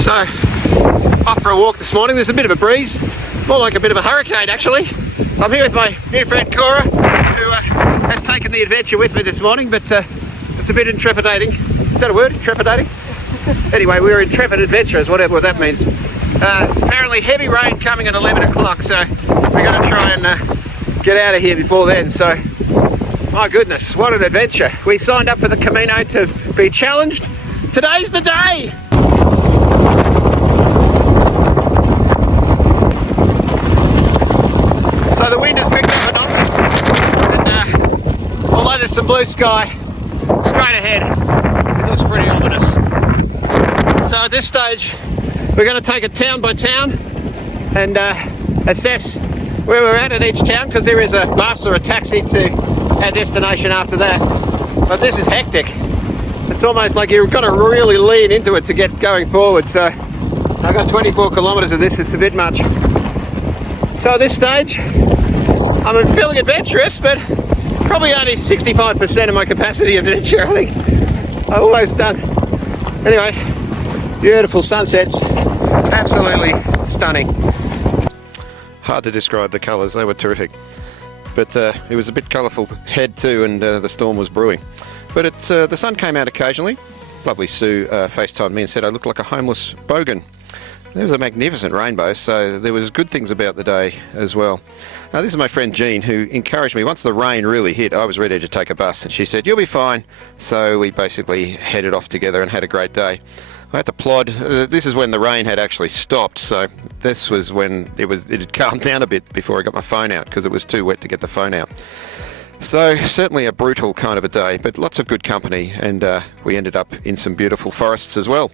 So, off for a walk this morning. There's a bit of a breeze, more like a bit of a hurricane actually. I'm here with my new friend Cora, who has taken the adventure with me this morning, but it's a bit intrepidating. Is that a word? Intrepidating? Anyway, we were intrepid adventurers, whatever that means. Apparently heavy rain coming at 11 o'clock, so we're going to try and get out of here before then. So, my goodness, what an adventure. We signed up for the Camino to be challenged. Today's the day! So the wind has picked up a notch, and although there's some blue sky straight ahead, it looks pretty ominous. So at this stage, we're going to take it town by town and assess where we're at in each town, because there is a bus or a taxi to our destination after that. But this is hectic. It's almost like you've got to really lean into it to get going forward. So I've got 24 kilometres of this, it's a bit much. So at this stage, I'm feeling adventurous, but probably only 65% of my capacity adventure, I think. I'm almost done. Anyway, beautiful sunsets, absolutely stunning. Hard to describe the colours, they were terrific. But it was a bit colourful head too, and the storm was brewing. But it's the sun came out occasionally. Lovely Sue FaceTimed me and said I looked like a homeless bogan. There was a magnificent rainbow, so there was good things about the day as well. Now, this is my friend Jean, who encouraged me. Once the rain really hit, I was ready to take a bus, and she said, "You'll be fine." So we basically headed off together and had a great day. I had to plod. This is when the rain had actually stopped, so this was when it had calmed down a bit before I got my phone out, because it was too wet to get the phone out. So certainly a brutal kind of a day, but lots of good company, and we ended up in some beautiful forests as well.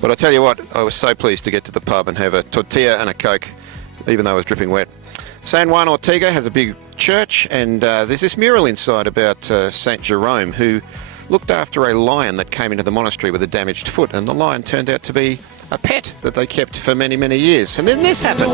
But I tell you what, I was so pleased to get to the pub and have a tortilla and a Coke, even though I was dripping wet. San Juan Ortega has a big church, and there's this mural inside about Saint Jerome, who looked after a lion that came into the monastery with a damaged foot, and the lion turned out to be a pet that they kept for many, many years. And then this happened.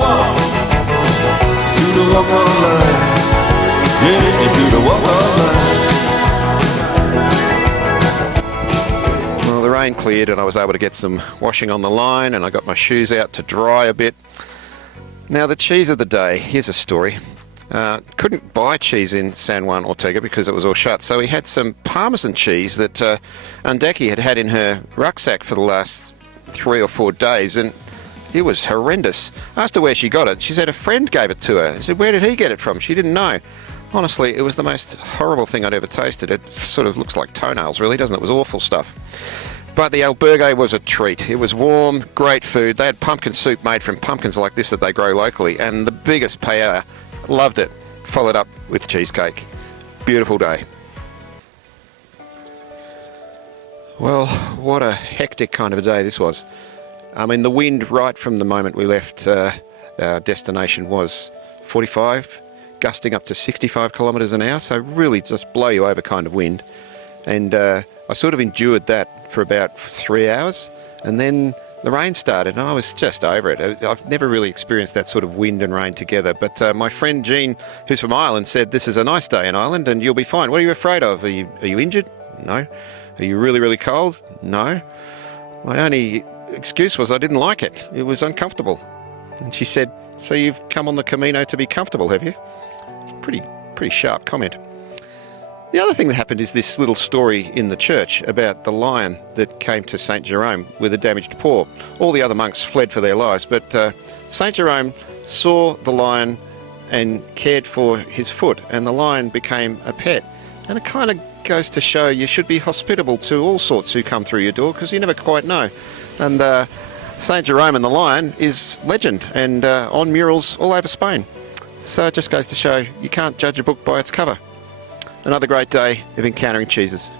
Well, the rain cleared and I was able to get some washing on the line, and I got my shoes out to dry a bit. Now, the cheese of the day, here's a story. Couldn't buy cheese in San Juan Ortega because it was all shut, so we had some Parmesan cheese that Undeki had had in her rucksack for the last 3 or 4 days, and it was horrendous. I asked her where she got it. She said a friend gave it to her. I said, where did he get it from? She didn't know. Honestly, it was the most horrible thing I'd ever tasted. It sort of looks like toenails, really, doesn't it? It was awful stuff. But the albergue was a treat. It was warm, great food. They had pumpkin soup made from pumpkins like this that they grow locally, and the biggest paella. Loved it. Followed up with cheesecake. Beautiful day. Well, what a hectic kind of a day this was. I mean, the wind right from the moment we left our destination was 45, gusting up to 65 kilometres an hour, so really just blow you over kind of wind. And I sort of endured that for about 3 hours, and then the rain started and I was just over it. I've never really experienced that sort of wind and rain together, but my friend Jean, who's from Ireland, said this is a nice day in Ireland and you'll be fine. What are you afraid of? Are you injured? No. Are you really, really cold? No. My only excuse was I didn't like it. It was uncomfortable. And she said, so you've come on the Camino to be comfortable, have you? Pretty sharp comment. The other thing that happened is this little story in the church about the lion that came to Saint Jerome with a damaged paw. All the other monks fled for their lives, but Saint Jerome saw the lion and cared for his foot, and the lion became a pet. And it kind of goes to show you should be hospitable to all sorts who come through your door, because you never quite know. And Saint Jerome and the lion is legend, and on murals all over Spain. So it just goes to show you can't judge a book by its cover. Another great day of encountering cheeses.